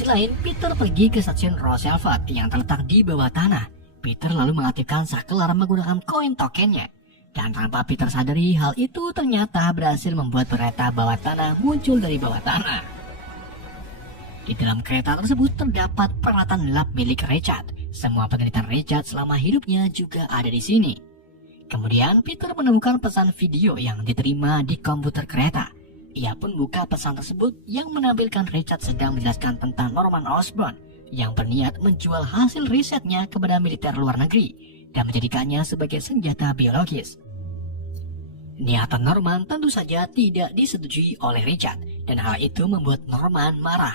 sisi lain, Peter pergi ke stasiun Roosevelt yang terletak di bawah tanah. Peter lalu mengaktifkan saklar menggunakan koin tokennya. Dan tanpa Peter sadari, hal itu ternyata berhasil membuat kereta bawah tanah muncul dari bawah tanah. Di dalam kereta tersebut terdapat peralatan lab milik Richard. Semua penelitian Richard selama hidupnya juga ada di sini. Kemudian Peter menemukan pesan video yang diterima di komputer kereta. Ia pun buka pesan tersebut yang menampilkan Richard sedang menjelaskan tentang Norman Osborn yang berniat menjual hasil risetnya kepada militer luar negeri dan menjadikannya sebagai senjata biologis. Niatan Norman tentu saja tidak disetujui oleh Richard dan hal itu membuat Norman marah.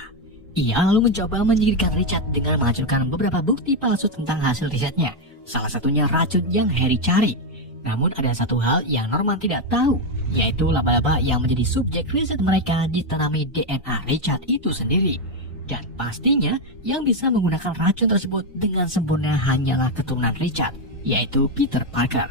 Ia lalu mencoba menyingkirkan Richard dengan menghancurkan beberapa bukti palsu tentang hasil risetnya, salah satunya racun yang Harry cari. Namun ada satu hal yang Norman tidak tahu, yaitu laba-laba yang menjadi subjek riset mereka ditanami DNA Richard itu sendiri. Dan pastinya yang bisa menggunakan racun tersebut dengan sempurna hanyalah keturunan Richard, yaitu Peter Parker.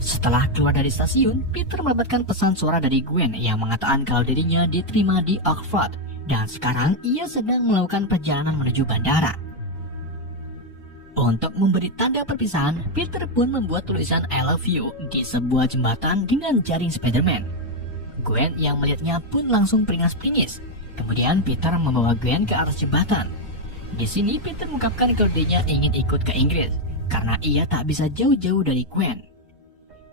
Setelah keluar dari stasiun, Peter mendapatkan pesan suara dari Gwen yang mengatakan kalau dirinya diterima di Oxford dan sekarang ia sedang melakukan perjalanan menuju bandara. Untuk memberi tanda perpisahan, Peter pun membuat tulisan I love you di sebuah jembatan dengan jaring Spider-Man. Gwen yang melihatnya pun langsung peringas-peringis. Kemudian Peter membawa Gwen ke atas jembatan. Di sini Peter mengungkapkan kalau dirinya ingin ikut ke Inggris karena ia tak bisa jauh-jauh dari Gwen.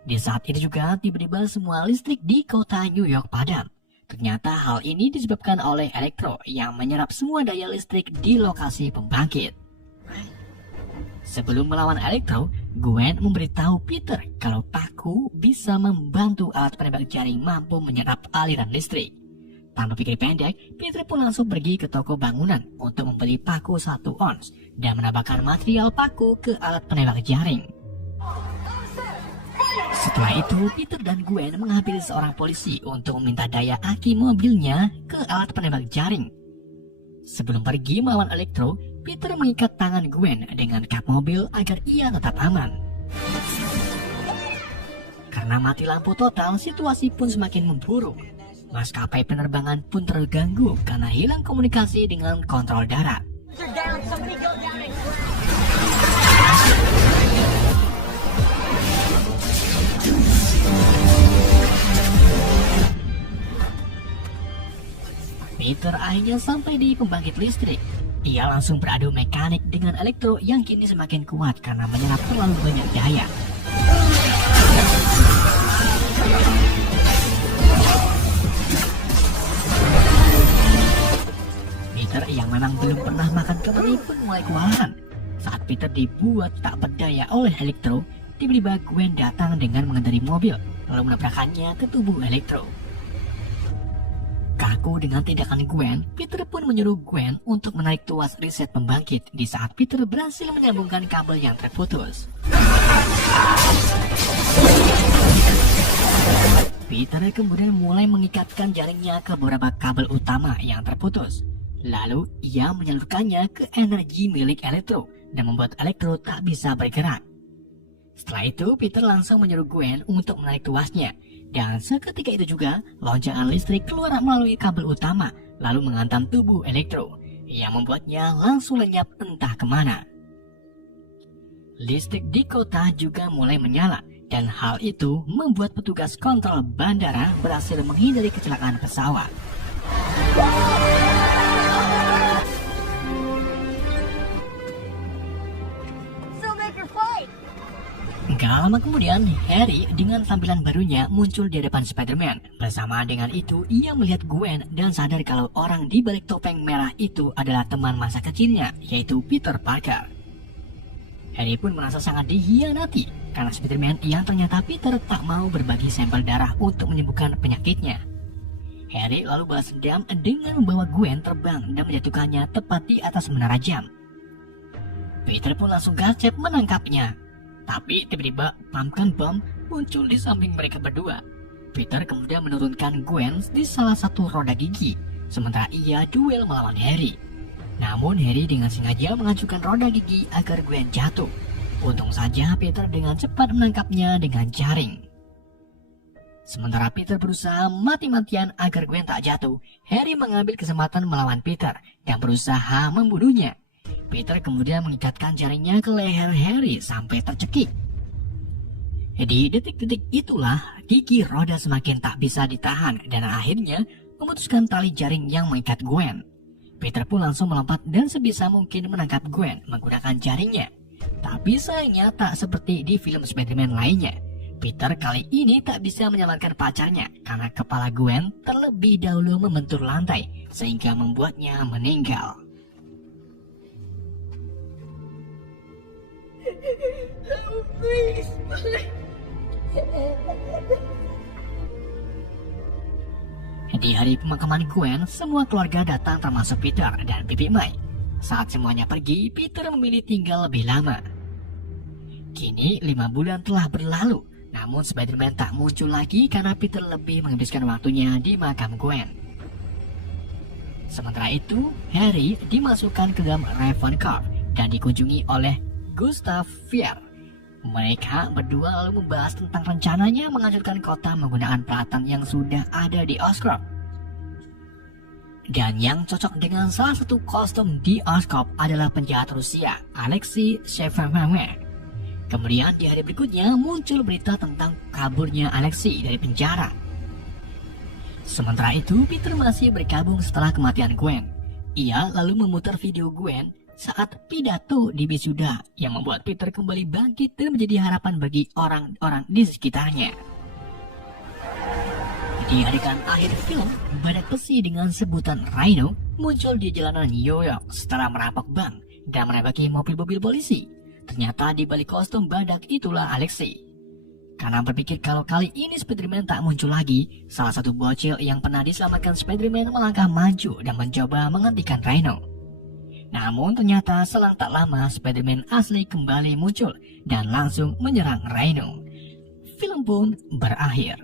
Di saat itu juga tiba-tiba semua listrik di kota New York padam. Ternyata hal ini disebabkan oleh Electro yang menyerap semua daya listrik di lokasi pembangkit. Sebelum melawan Electro, Gwen memberitahu Peter kalau paku bisa membantu alat penembak jaring mampu menyerap aliran listrik. Tanpa pikir pendek, Peter pun langsung pergi ke toko bangunan untuk membeli paku 1 ons dan menambahkan material paku ke alat penembak jaring. Setelah itu, Peter dan Gwen menghampiri seorang polisi untuk meminta daya aki mobilnya ke alat penembak jaring. Sebelum pergi melawan Electro, Peter mengikat tangan Gwen dengan kap mobil agar ia tetap aman. Karena mati lampu total, situasi pun semakin memburuk. Maskapai penerbangan pun terganggu karena hilang komunikasi dengan kontrol darat. Peter akhirnya sampai di pembangkit listrik. Ia langsung beradu mekanik dengan Electro yang kini semakin kuat karena menyerap terlalu banyak daya. Peter yang memang belum pernah makan kemari pun mulai kewalahan. Saat Peter dibuat tak berdaya oleh Electro, tiba-tiba Gwen datang dengan mengendari mobil, lalu menabrakkannya ke tubuh Electro. Kaku dengan tindakan Gwen, Peter pun menyuruh Gwen untuk menarik tuas riset pembangkit di saat Peter berhasil menyambungkan kabel yang terputus. Peter kemudian mulai mengikatkan jaringnya ke beberapa kabel utama yang terputus. Lalu ia menyalurkannya ke energi milik Electro dan membuat Electro tak bisa bergerak. Setelah itu, Peter langsung menyuruh Gwen untuk menarik tuasnya. Dan seketika itu juga, lonjakan listrik keluar melalui kabel utama, lalu menghantam tubuh Electro, yang membuatnya langsung lenyap entah kemana. Listrik di kota juga mulai menyala, dan hal itu membuat petugas kontrol bandara berhasil menghindari kecelakaan pesawat. Gak lama kemudian, Harry dengan tampilan barunya muncul di depan Spider-Man. Bersamaan dengan itu, ia melihat Gwen dan sadar kalau orang di balik topeng merah itu adalah teman masa kecilnya, yaitu Peter Parker. Harry pun merasa sangat dihianati karena Spider-Man yang ternyata Peter tak mau berbagi sampel darah untuk menyembuhkan penyakitnya. Harry lalu balas dendam dengan membawa Gwen terbang dan menjatuhkannya tepat di atas menara jam. Peter pun langsung gacep menangkapnya. Tapi tiba-tiba pumpkin bomb muncul di samping mereka berdua. Peter kemudian menurunkan Gwen di salah satu roda gigi, sementara ia duel melawan Harry. Namun Harry dengan sengaja menghancurkan roda gigi agar Gwen jatuh. Untung saja Peter dengan cepat menangkapnya dengan jaring. Sementara Peter berusaha mati-matian agar Gwen tak jatuh, Harry mengambil kesempatan melawan Peter dan berusaha membunuhnya. Peter kemudian mengikatkan jaringnya ke leher Harry sampai tercekik. Di detik-detik itulah gigi Rhoda semakin tak bisa ditahan dan akhirnya memutuskan tali jaring yang mengikat Gwen. Peter pun langsung melompat dan sebisa mungkin menangkap Gwen menggunakan jaringnya. Tapi sayangnya tak seperti di film Spider-Man lainnya. Peter kali ini tak bisa menyelamatkan pacarnya karena kepala Gwen terlebih dahulu membentur lantai sehingga membuatnya meninggal. Di hari pemakaman Gwen, semua keluarga datang termasuk Peter dan Bibi May. Saat semuanya pergi, Peter memilih tinggal lebih lama. Kini 5 bulan telah berlalu. Namun Spider-Man tak muncul lagi karena Peter lebih menghabiskan waktunya di makam Gwen. Sementara itu, Harry dimasukkan ke dalam Ravenclaw dan dikunjungi oleh Gustav Fier. Mereka berdua lalu membahas tentang rencananya menghancurkan kota menggunakan peralatan yang sudah ada di Oscorp. Dan yang cocok dengan salah satu kostum di Oscorp adalah penjahat Rusia, Alexei Shevchenko. Kemudian di hari berikutnya muncul berita tentang kaburnya Alexei dari penjara. Sementara itu Peter masih berkabung setelah kematian Gwen. Ia lalu memutar video Gwen saat pidato di wisuda yang membuat Peter kembali bangkit dan menjadi harapan bagi orang-orang di sekitarnya. Di adegan akhir film, badak besi dengan sebutan Rhino muncul di jalanan New York setelah merampok bank dan menembaki mobil-mobil polisi. Ternyata di balik kostum badak itulah Alexei. Karena berpikir kalau kali ini Spider-Man tak muncul lagi, salah satu bocil yang pernah diselamatkan Spider-Man melangkah maju dan mencoba menghentikan Rhino. Namun ternyata selang tak lama Spider-Man asli kembali muncul dan langsung menyerang Rhino. Film pun berakhir.